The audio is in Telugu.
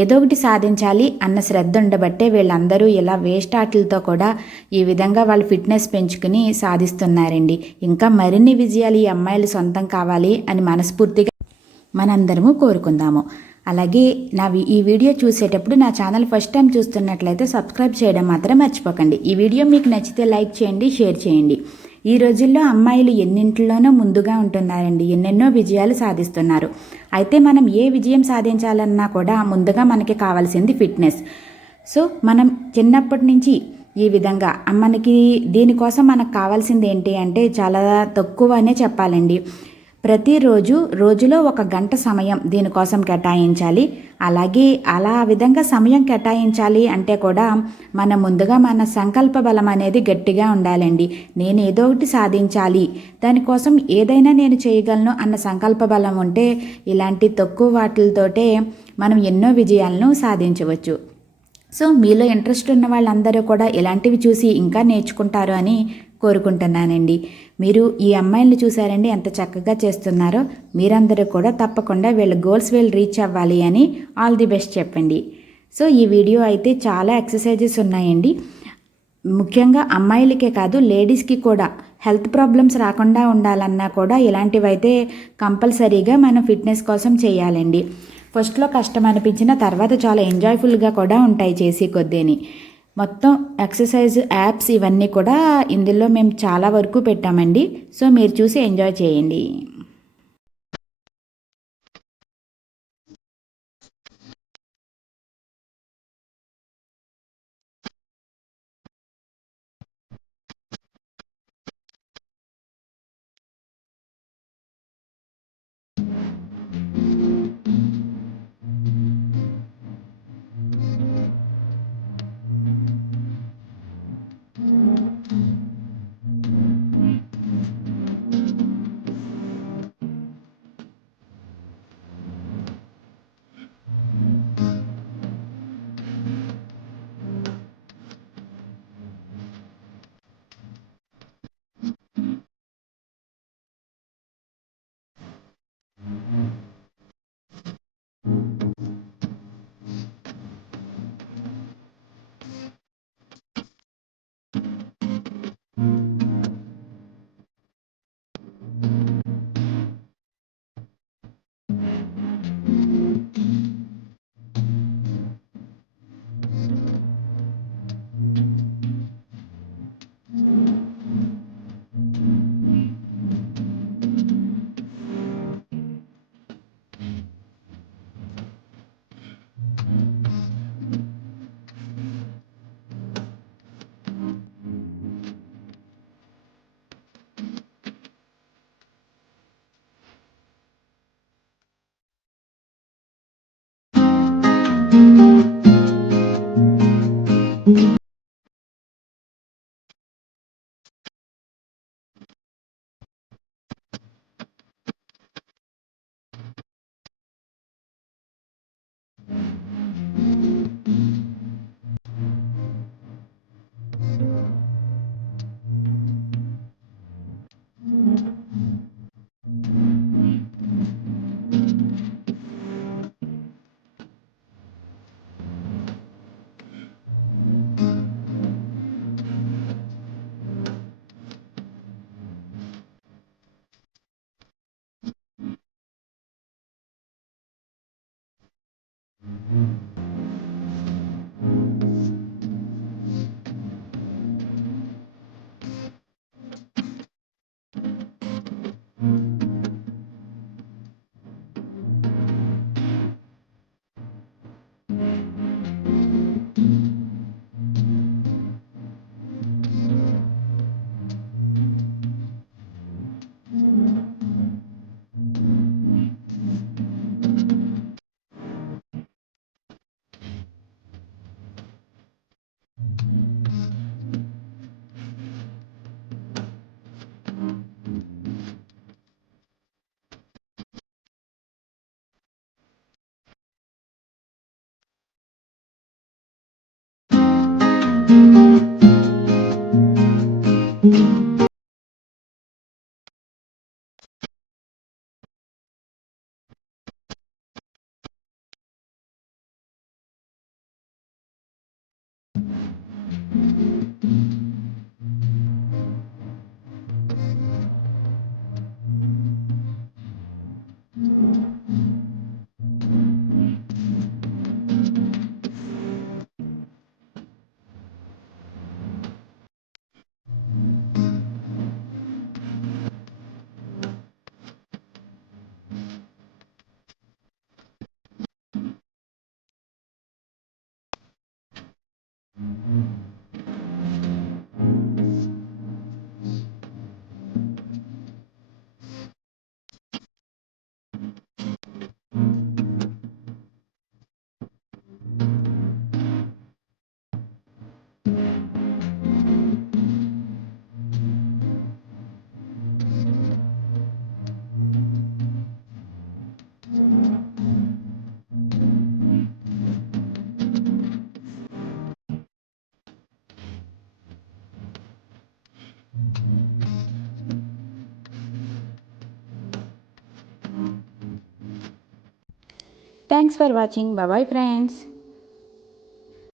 ఏదో ఒకటి సాధించాలి అన్న శ్రద్ధ ఉండబట్టే వీళ్ళందరూ ఇలా వేస్ట్ ఆటలతో కూడా ఈ విధంగా వాళ్ళు ఫిట్నెస్ పెంచుకుని సాధిస్తున్నారండి. ఇంకా మరిన్ని విజయాలు ఈ అమ్మాయిలు సొంతం కావాలి అని మనస్ఫూర్తిగా మనందరము కోరుకుందాము. అలాగే ఈ వీడియో చూసేటప్పుడు నా ఛానల్ ఫస్ట్ టైం చూస్తున్నట్లయితే సబ్స్క్రైబ్ చేయడం మాత్రం మర్చిపోకండి. ఈ వీడియో మీకు నచ్చితే లైక్ చేయండి, షేర్ చేయండి. ఈ రోజుల్లో అమ్మాయిలు ఎన్నింటిలోనో ముందుగా ఉంటున్నారండి, ఎన్నెన్నో విజయాలు సాధిస్తున్నారు. అయితే మనం ఏ విజయం సాధించాలన్నా కూడా ముందుగా మనకి కావాల్సింది ఫిట్నెస్. సో మనం చిన్నప్పటి నుంచి ఈ విధంగా మనకి దీనికోసం మనకు కావాల్సింది ఏంటి అంటే చాలా తక్కువ అనే చెప్పాలండి. ప్రతిరోజు రోజులో 1 గంట సమయం దీనికోసం కేటాయించాలి. అలాగే అలా విధంగా సమయం కేటాయించాలి అంటే కూడా మనం ముందుగా మన సంకల్ప బలం అనేది గట్టిగా ఉండాలండి. నేను ఏదో ఒకటి సాధించాలి, దానికోసం ఏదైనా నేను చేయగలను అన్న సంకల్ప బలం ఉంటే ఇలాంటి తక్కువ వాటితోటే మనం ఎన్నో విజయాలను సాధించవచ్చు. సో మీలో ఇంట్రెస్ట్ ఉన్న వాళ్ళందరూ కూడా ఇలాంటివి చూసి ఇంకా నేర్చుకుంటారు అని కోరుకుంటున్నానండి. మీరు ఈ అమ్మాయిల్ని చూసారండి ఎంత చక్కగా చేస్తున్నారో. మీరందరూ కూడా తప్పకుండా వీళ్ళ గోల్స్ రీచ్ అవ్వాలి అని ఆల్ ది బెస్ట్ చెప్పండి. సో ఈ వీడియో అయితే చాలా ఎక్సర్సైజెస్ ఉన్నాయండి. ముఖ్యంగా అమ్మాయిలకే కాదు లేడీస్కి కూడా హెల్త్ ప్రాబ్లమ్స్ రాకుండా ఉండాలన్నా కూడా ఇలాంటివైతే కంపల్సరీగా మనం ఫిట్నెస్ కోసం చేయాలండి. ఫస్ట్లో కష్టం అనిపించిన తర్వాత చాలా ఎంజాయ్ఫుల్గా కూడా ఉంటాయి చేసి కొద్దిని. మొత్తం ఎక్సర్సైజ్ యాప్స్ ఇవన్నీ కూడా ఇందులో మేము చాలా వరకు పెట్టామండి. సో మీరు చూసి ఎంజాయ్ చేయండి. Thanks for watching. Bye friends.